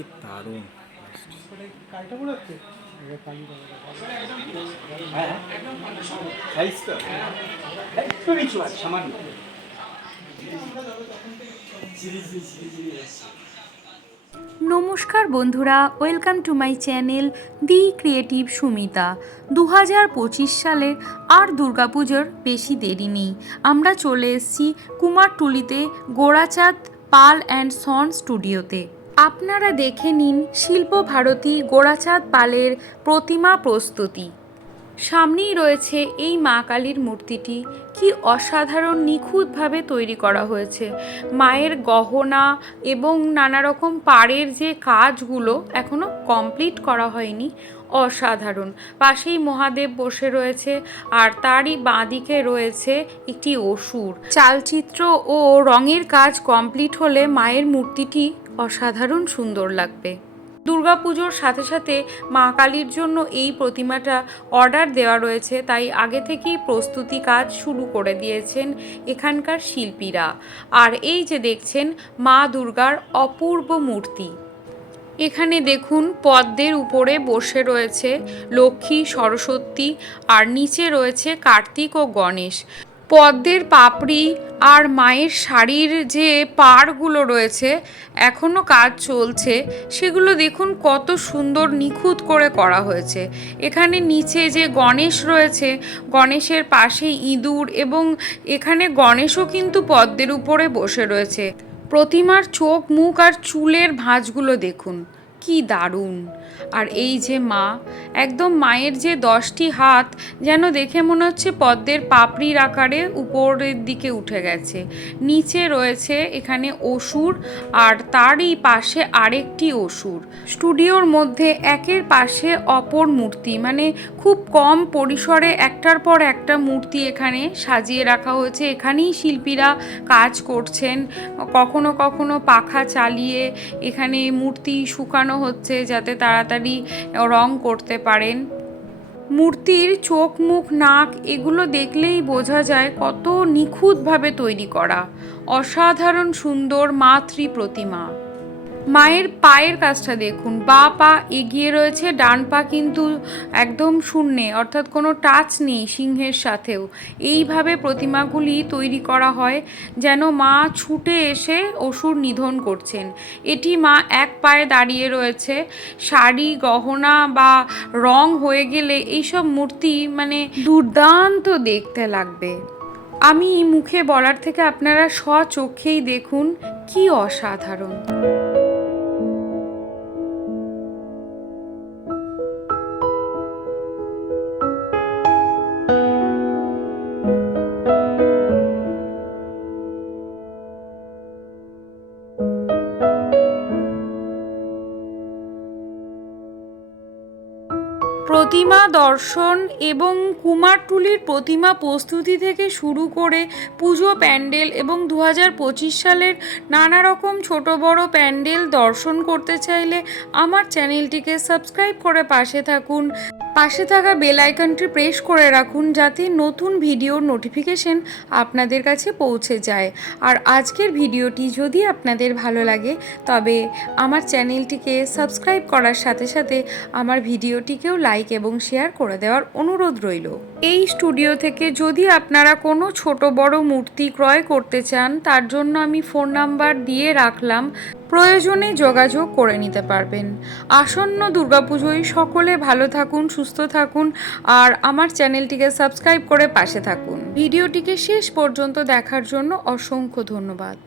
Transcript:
কি দারুণ। নমস্কার বন্ধুরা, welcome to my channel the creative Sumita. দু হাজার পঁচিশ সালের আর দুর্গাপুজোর বেশি দেরি নেই। আমরা চলে এসেছি কুমারটুলিতে গোড়াচাঁদ পাল অ্যান্ড সন স্টুডিওতে। আপনারা দেখে নিন শিল্পভারতী গোড়াচাঁদ পালের প্রতিমা প্রস্তুতি। সামনেই রয়েছে এই মা কালীর মূর্তিটি। কি অসাধারণ নিখুঁতভাবে তৈরি করা হয়েছে। মায়ের গহনা এবং নানা রকম পাড়ের যে কাজগুলো এখনও কমপ্লিট করা হয়নি, অসাধারণ। পাশেই মহাদেব বসে রয়েছে আর তারই বাঁদিকে রয়েছে একটি অসুর। চালচিত্র ও রঙের কাজ কমপ্লিট হলে মায়ের মূর্তিটি অসাধারণ সুন্দর লাগবে। দুর্গাপুজোর সাথে সাথে মা কালীর জন্য এই প্রতিমাটা অর্ডার দেওয়া রয়েছে, তাই আগে থেকেই প্রস্তুতি কাজ শুরু করে দিয়েছেন এখানকার শিল্পীরা। আর এই যে দেখছেন মা দুর্গার অপূর্ব মূর্তি। এখানে দেখুন পদ্মের উপরে বসে রয়েছে লক্ষ্মী, সরস্বতী, আর নিচে রয়েছে কার্তিক ও গণেশ। পদ্মের পাপড়ি আর মায়ের শাড়ির যে পাড়গুলো রয়েছে এখনও কাজ চলছে। সেগুলো দেখুন কত সুন্দর নিখুঁত করে করা হয়েছে। এখানে নিচে যে গণেশ রয়েছে, গণেশের পাশে ইঁদুর এবং এখানে গণেশও কিন্তু পদ্মের উপরে বসে রয়েছে। প্রতিমার চোখ, মুখ আর চুলের ভাঁজগুলো দেখুন। কি দারুণ। আর এই যে মা, একদম মায়ের যে দশটি হাত যেন দেখে মনে হচ্ছে পদ্মের পাপড়ির আকারে উপরের দিকে উঠে গেছে। নিচে রয়েছে এখানে অসুর আর তারই পাশে আরেকটি অসুর। স্টুডিওর মধ্যে একের পাশে অপর মূর্তি মানে খুব কম পরিসরে একটার পর একটা মূর্তি এখানে সাজিয়ে রাখা হয়েছে। এখানেই শিল্পীরা কাজ করছেন, কখনো কখনো পাখা চালিয়ে এখানে মূর্তি শুকানো হচ্ছে যাতে তাড়াতাড়ি রং করতে পারেন। মূর্তির চোখ, মুখ, নাক এগুলো দেখলেই বোঝা যায় কত নিখুঁতভাবে তৈরি করা। অসাধারণ সুন্দর মাতৃ প্রতিমা। মায়ের পায়ের কাজটা দেখুন। বা পা এগিয়ে রয়েছে, ডান পা কিন্তু একদম শূন্যে, অর্থাৎ কোনো টাচ নেই সিংহের সাথেও। এইভাবে প্রতিমাগুলি তৈরি করা হয় যেন মা ছুটে এসে অসুর নিধন করছেন। এটি মা এক পায়ে দাঁড়িয়ে রয়েছে, শাড়ি, গহনা বা রং হয়ে গেলে এইসব মূর্তি মানে দুর্দান্ত দেখতে লাগবে। আমি মুখে বলার থেকে আপনারা স্বচক্ষেই দেখুন কি অসাধারণ। প্রতিমা দর্শন এবং কুমারটুলির প্রতিমা প্রস্তুতি থেকে শুরু করে পুজো প্যান্ডেল এবং দু হাজার পঁচিশ সালের নানা রকম ছোট বড় প্যান্ডেল দর্শন করতে চাইলে আমার চ্যানেলটিকে সাবস্ক্রাইব করে পাশে থাকুন। পাশে থাকা বেল আইকনটি প্রেস করে রাখুন যাতে নতুন ভিডিওর নোটিফিকেশন আপনাদের কাছে পৌঁছে যায়। আর আজকের ভিডিওটি যদি আপনাদের ভালো লাগে, তবে আমার চ্যানেলটিকে সাবস্ক্রাইব করার সাথে সাথে আমার ভিডিওটিকেও লাইক এবং শেয়ার করে দেওয়ার অনুরোধ রইল। এই স্টুডিও থেকে যদি আপনারা কোনো ছোট বড় মূর্তি ক্রয় করতে চান, তার জন্য আমি ফোন নাম্বার দিয়ে রাখলাম। প্রয়োজনে যোগাযোগ করে নিতে পারবেন। আসন্ন দুর্গাপুজোয় সকলে ভালো থাকুন, সুস্থ থাকুন, আর আমার চ্যানেলটিকে সাবস্ক্রাইব করে পাশে থাকুন। ভিডিওটিকে শেষ পর্যন্ত দেখার জন্য অসংখ্য ধন্যবাদ।